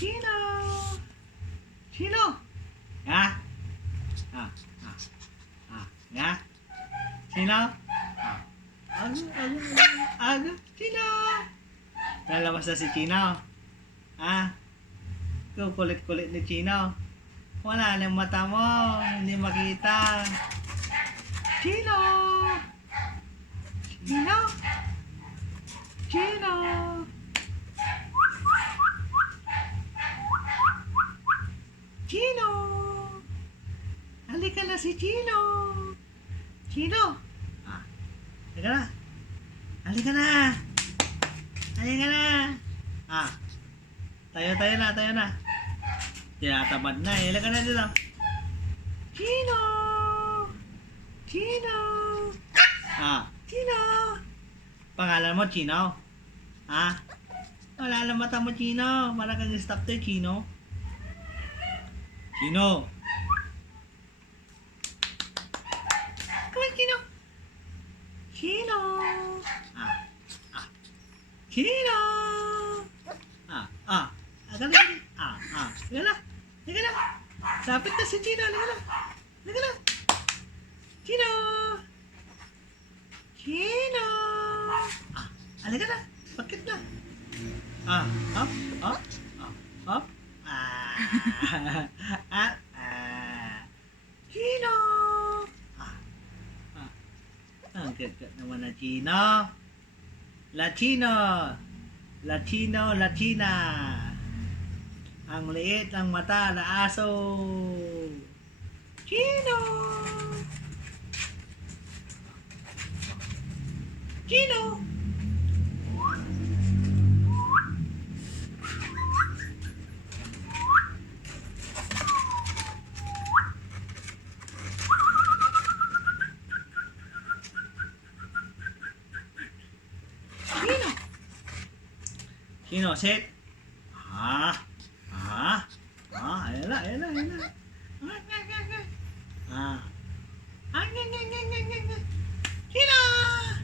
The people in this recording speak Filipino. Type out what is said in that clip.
Chino! Chino! Ha? Ah, ah, ah, ya? Chino? Aga, Chino! Lalabas na si Chino. Ha? Kukulit-kulit ni Chino. Wala na yung mata mo. Hindi makita. Chino! Chino! Chino! Chino! Halika na si Chino! Chino! Ah, halika na! Halika na! Halika na! Ah, tayo na. Tinatamad na eh. Halika na dito. Chino! Chino! Ah, Chino! Pangalan mo, Chino? Ha? Wala lang mata mo, Chino. Para kang stop to, Chino. Chino! Come on, Chino! Chino! Ah, ah. Chino! Agad. Halika na. Halika na. Lapit na si Chino. Halika na. Halika na. Chino! Chino! Halika na. Bakit na? Up. Chino! Ang gagawin naman na Chino. Latina. Ang liit ng mata na aso. Chino! Chino! Chino, sit. Ayan na. Chino!